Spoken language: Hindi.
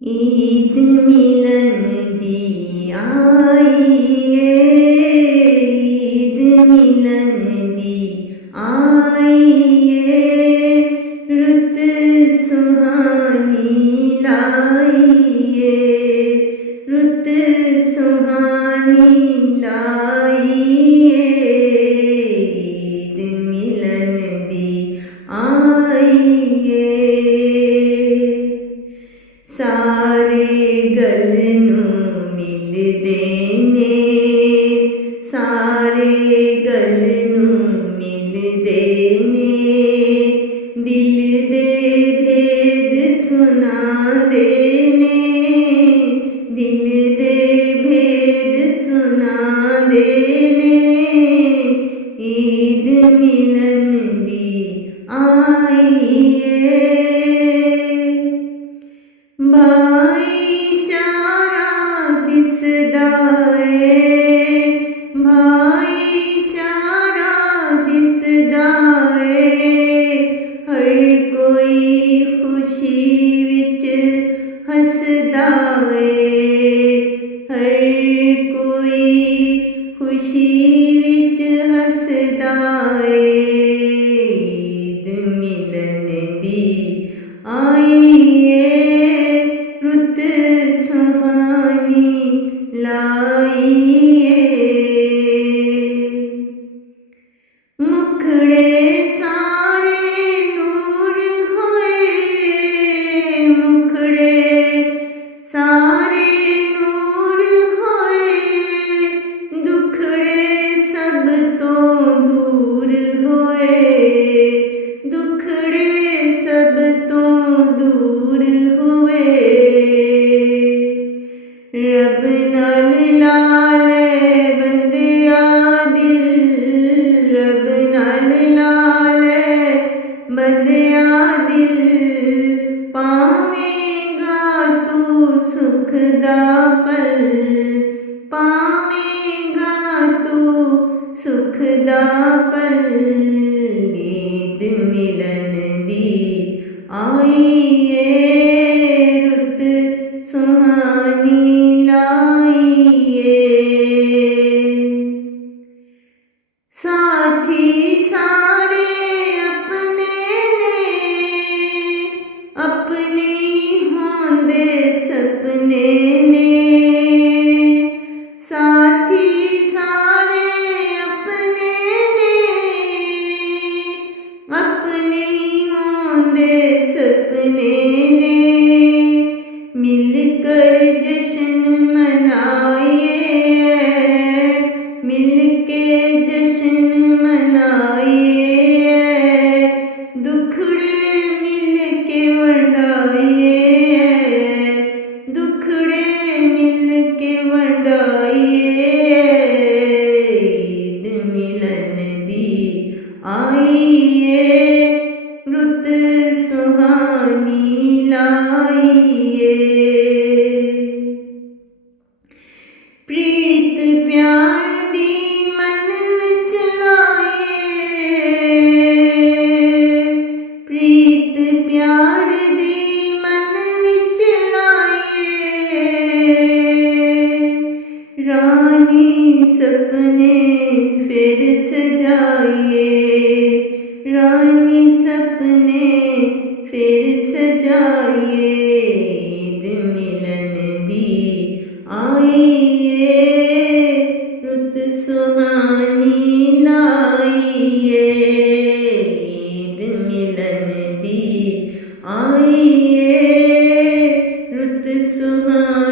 ईद मिलन दी आईए, ईद मिलन दी आईए, रुत सुहानी लाइए, रुत सुहानी लाइए, ईद मिलन दी आईए। सारे गल नूं मिलदे ने, सारे गल नूं मिलदे ने, दिल दे भेद सुनांदे ने, दिल दे भेद सुनांदे ने, ईद मिलन दी आईए। भाईचारा दिसदा ए, भाईचारा दिसदा ए, हर कोई खुशी विच हसदा ए, हर कोई खुशी विच हसदा ए, ईद मिलन दी आईए, रुत सुहानी लाइए। मुखड़े सारे नूर होए, मुखड़े सारे नूर होए, दुखड़े सब तो दूर होए, दुखड़े सब तो दूर होए, रब नाल लाले बंदिया दिल, रब नाल लाले बंदिया दिल, पावेगा तू सुख दा पल, पावेगा तू सुख दा पल, ईद मिलन दी आईए, रुत सुहानी लाइए। साथी सारे अपने ने, अपने होंदे सपने ने, साथी सारे अपने ने, अपने होंदे सपने ने, मिलकर जश्न मनाइए, मिलके जश्न मनाइए, दुखड़े मिलके वंडाइए, दुखड़े मिलके वंडाइए, ईद मिलन दी आईए, रुत सुहानी लाइए। प्रीत प्यार दी मन विच लाइए, प्रीत प्यार दी मन विच लाइए, रानी सपने फिर सजाइए, रानी सपने फिर सजाइए, ईद मिलन दी आईए, रुत सुहानी लाइए, ईद मिलन दी आईए, रुत सुहानी